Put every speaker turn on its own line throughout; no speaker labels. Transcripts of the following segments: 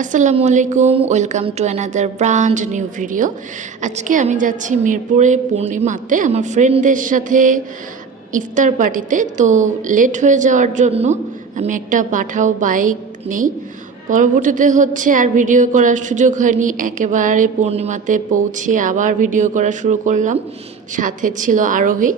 আসসালামু আলাইকুম, welcome to another branch new video. আজকে আমি যাচ্ছি মিরপুরে পূর্ণিমাতে আমার ফ্রেন্ডদের সাথে ইফতার পার্টিতে। তো লেট হয়ে যাওয়ার জন্য আমি একটা পাঠাও বাইক নেই। পরবর্তীতে হচ্ছে আর ভিডিও করার সুযোগ হয়নি। একেবারে পূর্ণিমাতে পৌঁছে আবার ভিডিও করা শুরু করলাম। সাথে ছিল আরোহী।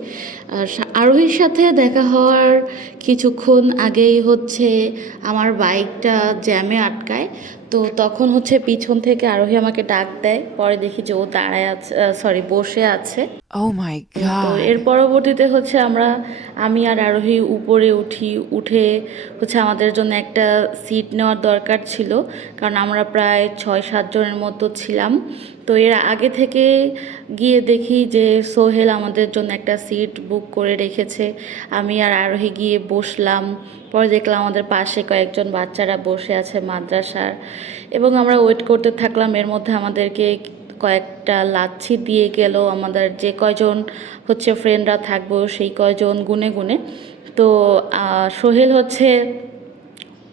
আর আরোহীর সাথে দেখা হওয়ার কিছুক্ষণ আগেই হচ্ছে আমার বাইকটা জ্যামে আটকায়। তো তখন হচ্ছে পিছন থেকে আরোহী আমাকে ডাক দেয়। পরে দেখি যে ও দাঁড়ায় আছে সরি বসে আছে।
Oh
তো এর পরবর্তীতে হচ্ছে আমরা আমি আর আরোহী উপরে উঠি উঠে হচ্ছে আমাদের জন্য একটা সিট নেওয়ার দরকার ছিল। কারণ আমরা প্রায় ছয় সাতজনের মতো ছিলাম। তো এর আগে থেকে গিয়ে দেখি যে সোহেল আমাদের জন্য একটা সিট বুক করে রেখেছে। আমি আর আরোহী গিয়ে বসলাম। পরে দেখলাম আমাদের পাশে কয়েকজন বাচ্চারা বসে আছে মাদ্রাসার। এবং আমরা ওয়েট করতে থাকলাম। এর মধ্যে আমাদেরকে কয়েকটা লাচ্ছি দিয়ে গেল। আমাদের যে কয়জন হচ্ছে ফ্রেন্ডরা থাকব, সেই কয়জন গুনে গুনে। তো সোহেল হচ্ছে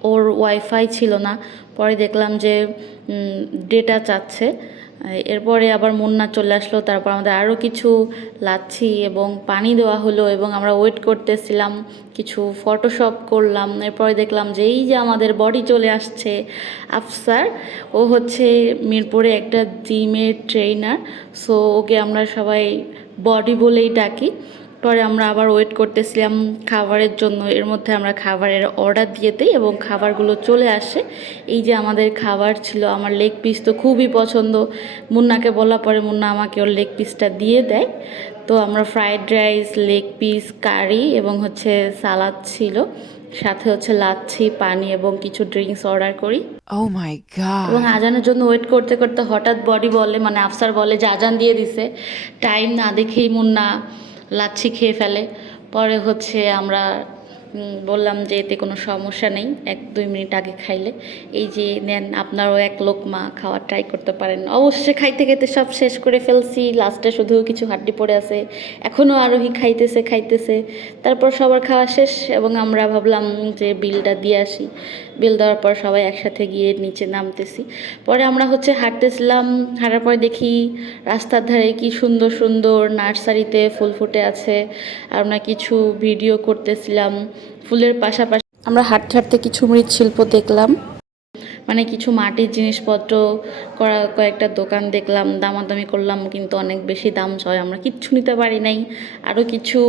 ওর ওয়াইফাই ছিল না। পরে দেখলাম যে ডেটা চাচ্ছে। এরপরে আবার মুন্না চলে আসলো, তারপর আমাদের আরও কিছু লাচ্ছি এবং পানি দেওয়া হলো এবং আমরা ওয়েট করতেছিলাম, কিছু ফটোশপ করলাম, এরপরে দেখলাম যে এই যে আমাদের বডি চলে আসছে, আফসার, ও হচ্ছে মিরপুরে একটা জিমের ট্রেনার সো ওকে আমরা সবাই বডি বলেই ডাকি। পরে আমরা আবার ওয়েট করতেছিলাম খাবারের জন্য। এর মধ্যে আমরা খাবারের অর্ডার দিয়ে দিই এবং খাবারগুলো চলে আসে। এই যে আমাদের খাবার ছিল আমার লেগ পিস তো খুবই পছন্দ। মুন্নাকে বলা পরে মুন্না আমাকে ওর লেগ পিসটা দিয়ে দেয়। তো আমরা fried rice leg piece curry এবং হচ্ছে সালাদ ছিল। সাথে হচ্ছে লাচ্ছি পানি এবং কিছু ড্রিঙ্কস অর্ডার করি।
Oh my
এবং আজানের জন্য ওয়েট করতে করতে হঠাৎ বডি বলে মানে আফসার বলে যে আজান দিয়ে দিছে। টাইম না দেখেই মুন্না লাচ্ছি খেয়ে ফেলে। পরে হচ্ছে আমরা বললাম যে এতে কোনো সমস্যা নেই, এক দুই মিনিট আগে খাইলে। এই যে নেন, আপনারও এক লোকমা খাওয়ার ট্রাই করতে পারেন। অবশ্যই খাইতে খাইতে সব শেষ করে ফেলছি লাস্টে শুধু কিছু হাড্ডি পড়ে আছে। এখনও আরোহী খাইতেছে খাইতেছে। তারপর সবার খাওয়া শেষ এবং আমরা ভাবলাম যে বিলটা দিয়ে আসি। বিল দেওয়ার পর সবাই একসাথে গিয়ে নিচে নামতেছি। পরে আমরা হচ্ছে হাঁটতেছিলাম, হাঁটার পরে দেখি রাস্তার ধারে কি সুন্দর সুন্দর নার্সারিতে ফুল ফুটে আছে। আমরা কিছু ভিডিও করতেছিলাম। ফুলের পাশাপাশি আমরা হাঁটতে হাঁটতে কিছু মৃৎশিল্প দেখলাম। মানে কিছু মাটির জিনিসপত্র, করা কয়েকটা দোকান দেখলাম, দামাদামি করলাম, কিন্তু অনেক বেশি দাম চায় আমরা কিচ্ছু নিতে পারি নাই। আরও কিছু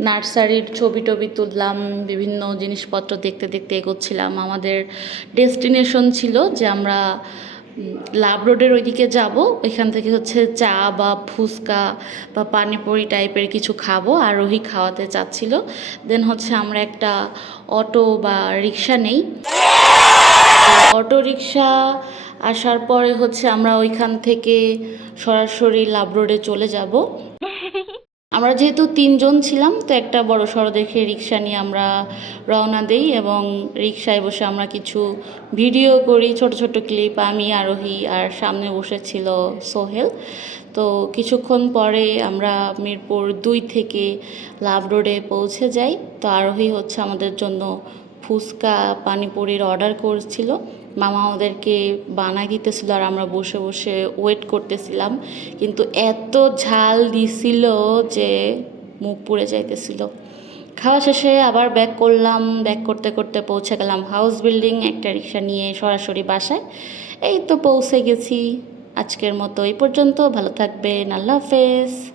নার্সারির ছবি টবি তুললাম, বিভিন্ন জিনিসপত্র দেখতে দেখতে এগোচ্ছিলাম। আমাদের ডেস্টিনেশন ছিল যে আমরা লাভ রোডের ওইদিকে যাব। ওইখান থেকে হচ্ছে চা বা ফুচকা বা পানিপুরি টাইপের কিছু খাব। আর রোহি খাওয়াতে চাচ্ছিল। দেন হচ্ছে আমরা একটা অটো বা রিক্সা নেই। অটো রিক্সা আসার পরে হচ্ছে আমরা ওইখান থেকে সরাসরি লাভ রোডে চলে যাব। আমরা যেহেতু তিনজন ছিলাম, তো একটা বড় সড়ো দেখে রিক্সা নিয়ে আমরা রওনা দেই এবং রিক্সায় বসে আমরা কিছু ভিডিও করি, ছোট ছোট ক্লিপ, আমি, আরোহী আর সামনে বসেছিল সোহেল। তো কিছুক্ষণ পরে আমরা মিরপুর দুই থেকে লাভ রোডে পৌঁছে যাই। তো আরোহী হচ্ছে আমাদের জন্য ফুচকা, পানিপুরির অর্ডার করেছিল। মামা ওদেরকে বানাই দিতেছিল আর আমরা বসে বসে ওয়েট করতেছিলাম। কিন্তু এত ঝাল দিছিল যে মুখ পুড়ে যাইতেছিল। খাওয়া শেষে আবার ব্যাক করলাম ব্যাক করতে করতে পৌঁছে গেলাম হাউস বিল্ডিং একটা রিক্সা নিয়ে সরাসরি বাসায়। এই তো পৌঁছে গেছি। আজকের মতো এই পর্যন্ত, ভালো থাকবেন, আল্লাহ হাফেজ।